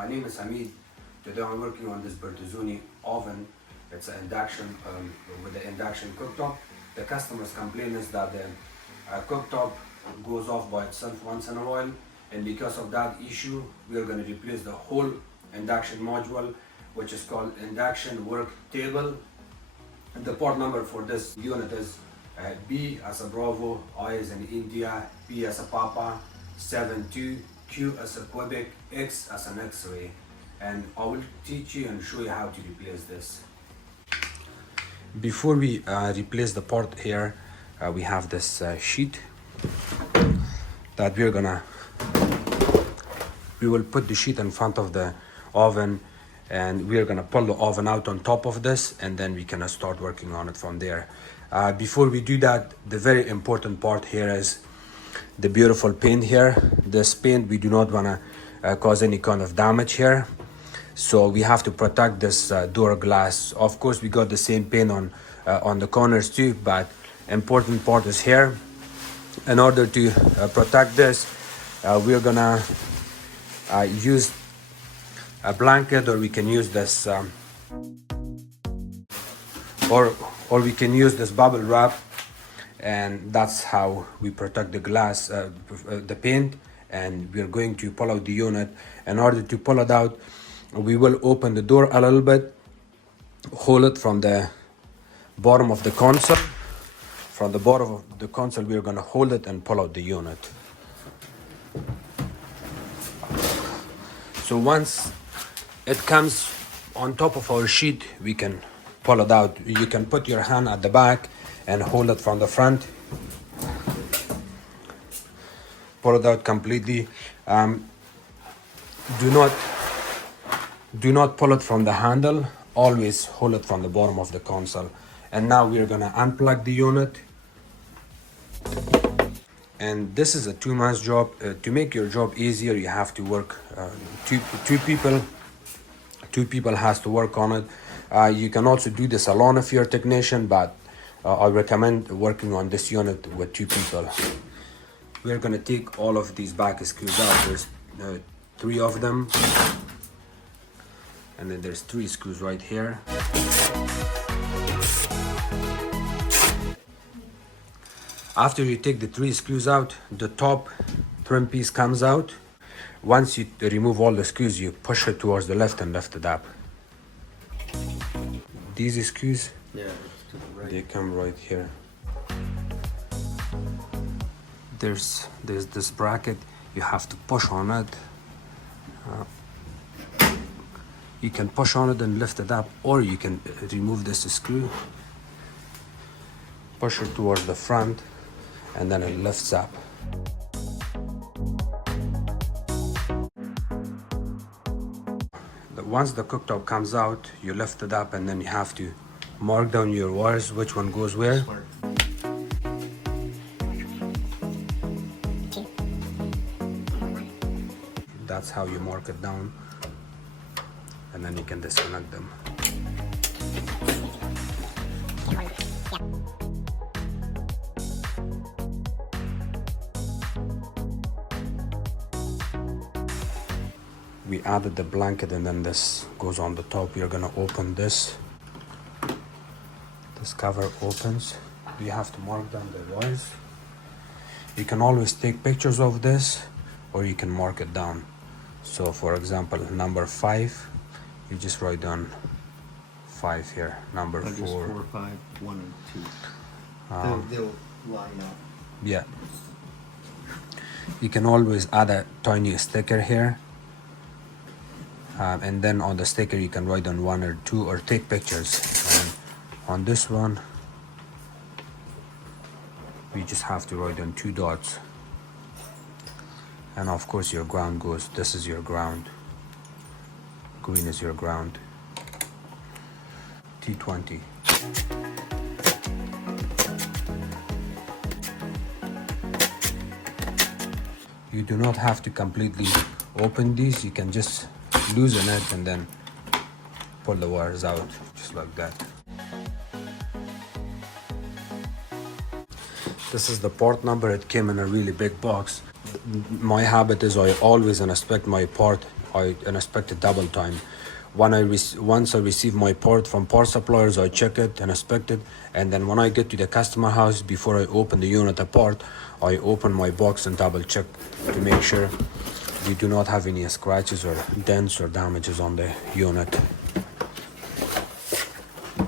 My name is Hamid. Today I'm working on this Bertazzoni oven. It's an induction with the induction cooktop. The customer's complaint is that the cooktop goes off by itself once in a while, and because of that issue we are going to replace the whole induction module, which is called induction work table. And the part number for this unit is B as a Bravo, I as in India, P as a Papa, 72, Q as a Quebec, X as an X-ray. And I will teach you and show you how to replace this. Before we replace the part here, we have this sheet that we will put the sheet in front of the oven, and we are gonna pull the oven out on top of this, and then we can start working on it from there. Before we do that, the very important part here is the beautiful paint here. This paint, we do not wanna cause any kind of damage here. So we have to protect this door glass. Of course, we got the same paint on the corners too, but important part is here. In order to protect this, we're gonna use a blanket, or we can use this or we can use this bubble wrap, and that's how we protect the glass, the paint. And we're going to pull out the unit. In order to pull it out, we will open the door a little bit, hold it from the bottom of the console. From the bottom of the console, we're gonna hold it and pull out the unit. So once it comes on top of our sheet, we can pull it out. You can put your hand at the back and hold it from the front. Pull it out completely. Do not pull it from the handle. Always hold it from the bottom of the console. And now we're gonna unplug the unit. And this is a two-man's job. To make your job easier, you have to work two people. Two people has to work on it. You can also do this alone if you're a technician, but I recommend working on this unit with two people. We're gonna take all of these back screws out. There's 3 of them, and then there's 3 screws right here. After you take the 3 screws out, the top trim piece comes out. Once you remove all the screws, you push it towards the left and lift it up. These screws, they come right here. There's this bracket, you have to push on it. You can push on it and lift it up, or you can remove this screw, push it towards the front, and then it lifts up. Once the cooktop comes out, you lift it up, and then you have to mark down your wires, which one goes where. That's how you mark it down, and then you can disconnect them. We added the blanket, and then this goes on the top. We are gonna open this. This cover opens. You have to mark down the wires. You can always take pictures of this, or you can mark it down. So for example, number 5, you just write down 5 here. Number 4. 4, 5, 1, and 2. They'll line up. Yeah. You can always add a tiny sticker here. And then on the sticker you can write down 1 or 2, or take pictures. And on this one, we just have to write down 2 dots. And of course your ground goes, this is your ground. Green is your ground. T20. You do not have to completely open these. You can just loosen it and then pull the wires out, just like that. This is the part number. It came in a really big box. My habit is I always inspect my part I inspect it double time. Once I receive my part from part suppliers, I check it and inspect it, and then when I get to the customer house, before I open the unit apart, I open my box and double check to make sure we do not have any scratches or dents or damages on the unit.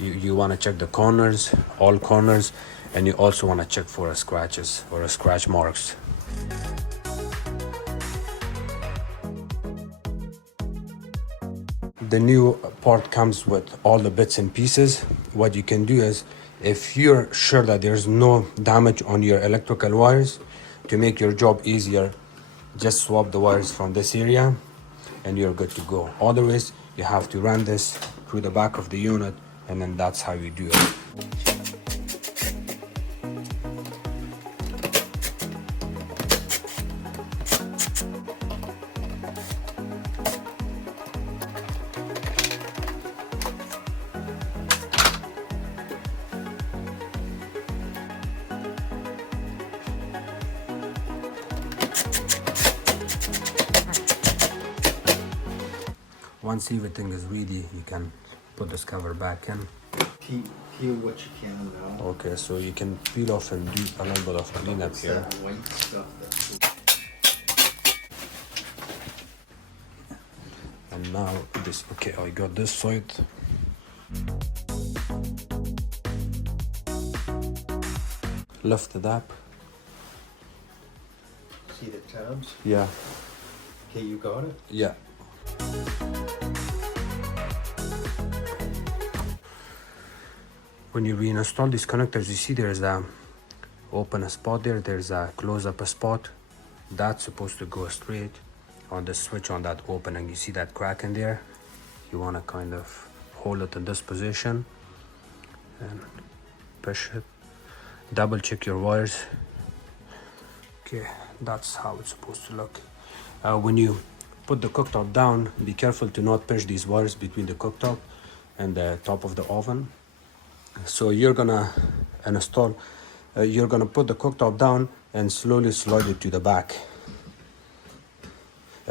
You want to check the corners, all corners, and you also want to check for scratches or scratch marks. The new part comes with all the bits and pieces. What you can do is, if you're sure that there's no damage on your electrical wires, to make your job easier, just swap the wires from this area and you're good to go. Otherwise, you have to run this through the back of the unit, and then that's how you do it. Once everything is ready, you can put this cover back in. Peel what you can now. Okay, so you can peel off and do a little bit of cleanup It's here. that white stuff that's... And now this, okay, I got this side. Lift it up. See the tabs? Yeah. Okay, you got it? Yeah. When you reinstall these connectors, you see there's a open spot there, there's a close up spot. That's supposed to go straight on the switch on that opening. You see that crack in there? You want to kind of hold it in this position and push it. Double check your wires. Okay, that's how it's supposed to look. When you put the cooktop down, be careful to not push these wires between the cooktop and the top of the oven. So you're gonna install, you're gonna put the cooktop down and slowly slide it to the back.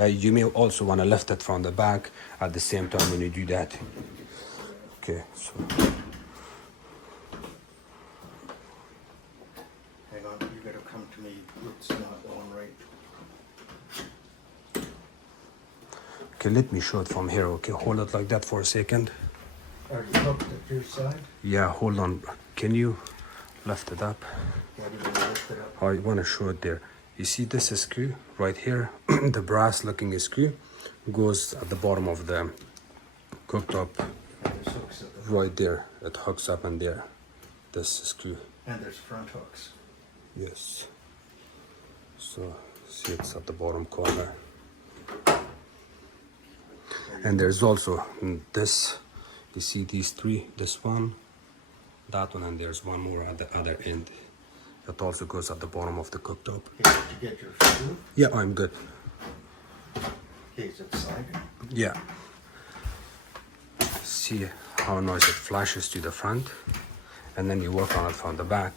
You may also want to lift it from the back at the same time when you do that. Okay, so Hang on, you gotta come to me. It's not going right. okay, let me show it from here. Okay, hold it like that for a second. Are you hooked at your side? Yeah, hold on. Can you lift it up? Why do you want to lift it up? I want to show it there. You see this screw right here? The brass looking screw goes at the bottom of the cooktop And there's hooks at the... right there. It hooks up in there. This screw. And there's front hooks. Yes. So see, it's at the bottom corner. And there's also this. You see these three, this one, that one, and there's one more at the other end. That also goes at the bottom of the cooktop. Okay, did you get your screw? Yeah, I'm good. Okay, is it sliding? Yeah. See how nice it flashes to the front, and then you work on it from the back.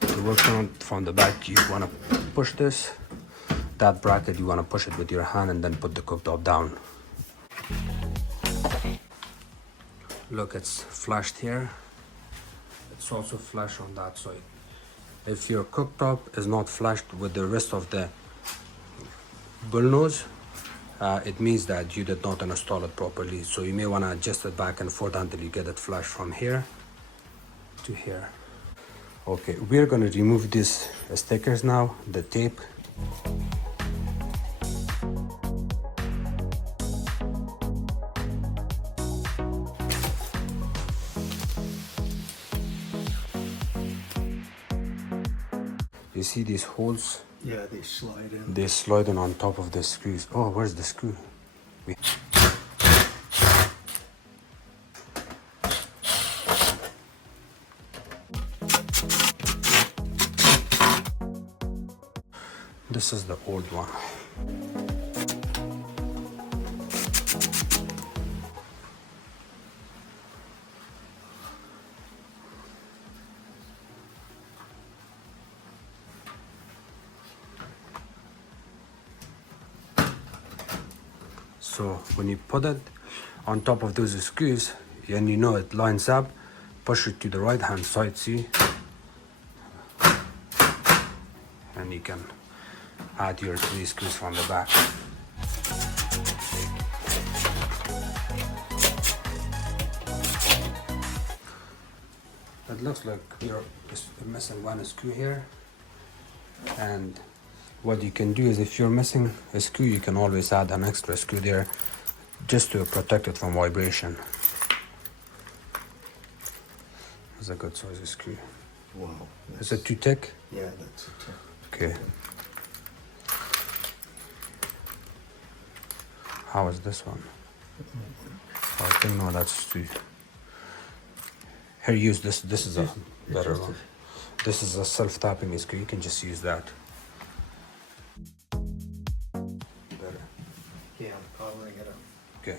To work on it from the back, you want to push this. That bracket, you want to push it with your hand and then put the cooktop down. Look, it's flashed here. It's also flush on that side. If your cooktop is not flushed with the rest of the bullnose, it means that you did not install it properly. So you may want to adjust it back and forth until you get it flush from here to here. Okay, we're going to remove these stickers now, the tape. You see these holes? Yeah, they slide in. They slide in on top of the screws. Oh, where's the screw? This is the old one. So when you put it on top of those screws and you know it lines up, push it to the right hand side, see, and you can add your 3 screws from the back. It looks like we're missing 1 screw here, and what you can do is if you're missing a screw, you can always add an extra screw there just to protect it from vibration. It's a good size screw. Wow. Is it too thick? Yeah, that's it. Okay. How is this one? I think no, that's too. Here, use this. This is a better one. This is a self-tapping screw. You can just use that. Better. Yeah, I'm powering it up. Okay.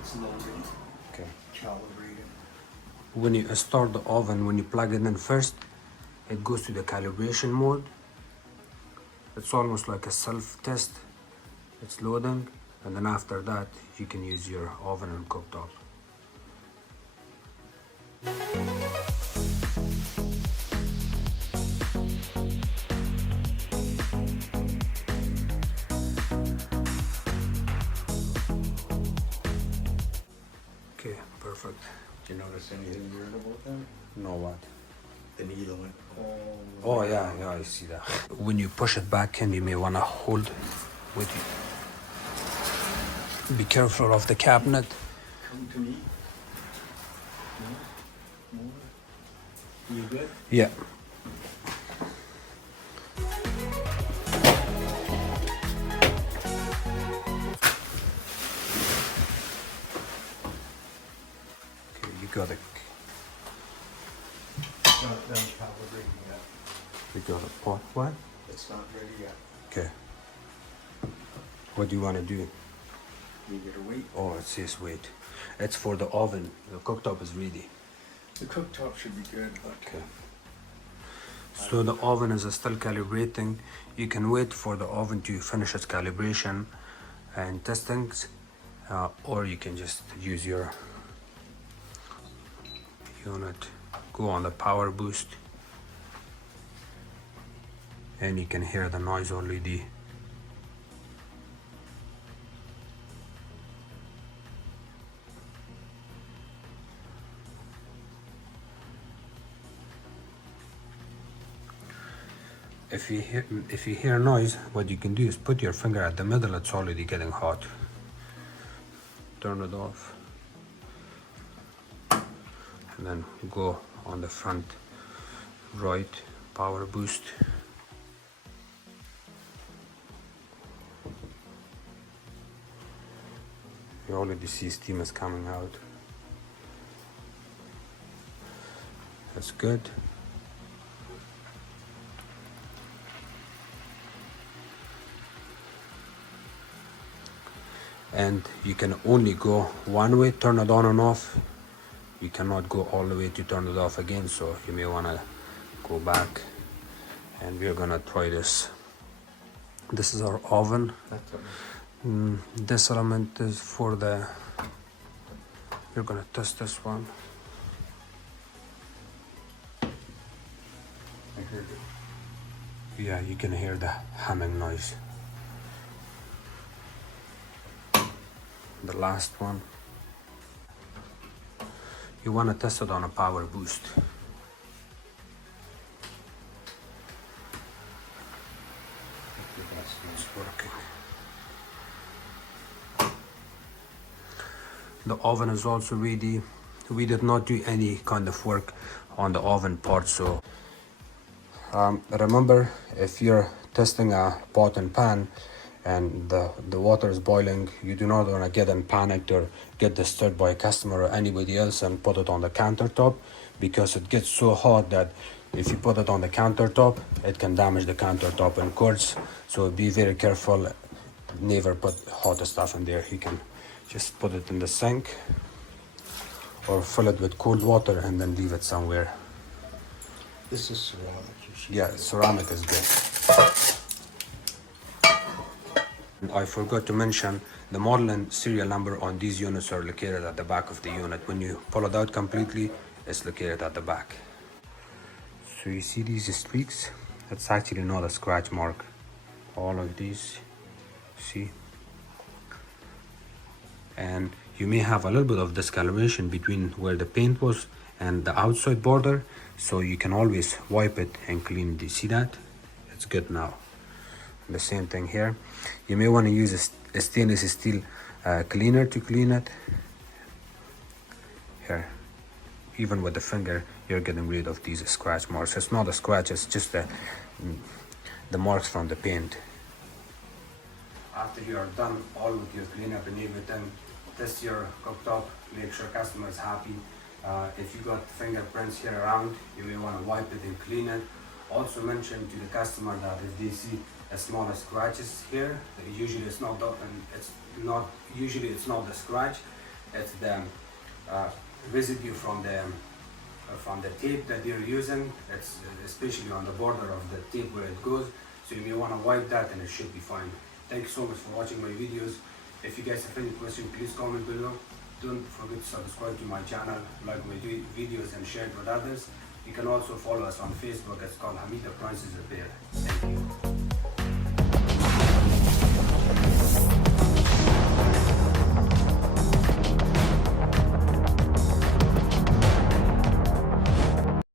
It's loading, Okay. calibrated. When you start the oven, when you plug it in first, it goes to the calibration mode. It's almost like a self-test. It's loading, and then after that, you can use your oven and cooktop. Okay, perfect. Do you notice anything weird about that? Know what? The needle went Oh yeah, yeah, I see that. When you push it back in, you may want to hold with you. Be careful of the cabinet. Come to me. More. You good? Yeah. Okay, you got it. It's not done calibrating yet. You got a pot. What? It's not ready yet. Okay. What do you want to do? You gotta wait. Oh, it says wait. It's for the oven. The cooktop is ready. The cooktop should be good, but Okay. So the oven is still calibrating. You can wait for the oven to finish its calibration and testings, or you can just use your unit. Go on the power boost, and you can hear the noise already. If you hear noise, what you can do is put your finger at the middle. It's already getting hot. Turn it off, and then go on the front right power boost. You already see steam is coming out. That's good. And you can only go one way, turn it on and off. You cannot go all the way to turn it off again, so you may want to go back. And we're gonna try this. This is our oven. that's what This element is for the, we're gonna test this one. I heard it. Yeah, you can hear the humming noise. The last one. You want to test it on a power boost. It's working. The oven is also ready. We did not do any kind of work on the oven part, so remember, if you're testing a pot and pan and the water is boiling, you do not want to get in panicked or get disturbed by a customer or anybody else and put it on the countertop, because it gets so hot that If you put it on the countertop, it can damage the countertop and cords, so be very careful. Never put hot stuff in there. You can just put it in the sink or fill it with cold water and then leave it somewhere. This is ceramic. You should Yeah, ceramic is good. I forgot to mention the model and serial number on these units are located at the back of the unit. When you pull it out completely, it's located at the back. So you see these streaks? That's actually not a scratch mark. All of these, see? And you may have a little bit of discoloration between where the paint was and the outside border, so you can always wipe it and clean it. You see that? It's good now. The same thing here. You may want to use a stainless steel cleaner to clean it. Here, even with the finger, you're getting rid of these scratch marks. It's not a scratch, it's just the marks from the paint. After you are done all with your cleanup and everything, test your cooktop, make sure customer is happy. If you got fingerprints here around, you may want to wipe it and clean it. Also mention to the customer that if they see a smaller scratches here, usually it's not the scratch, it's the residue from the tape that you're using. It's especially on the border of the tape where it goes, so you may want to wipe that and it should be fine. Thank you so much for watching my videos. If you guys have any questions, please comment below. Don't forget to subscribe to my channel, like my videos and share it with others. You can also follow us on Facebook. It's called Hamid Appliances Repair. Thank you.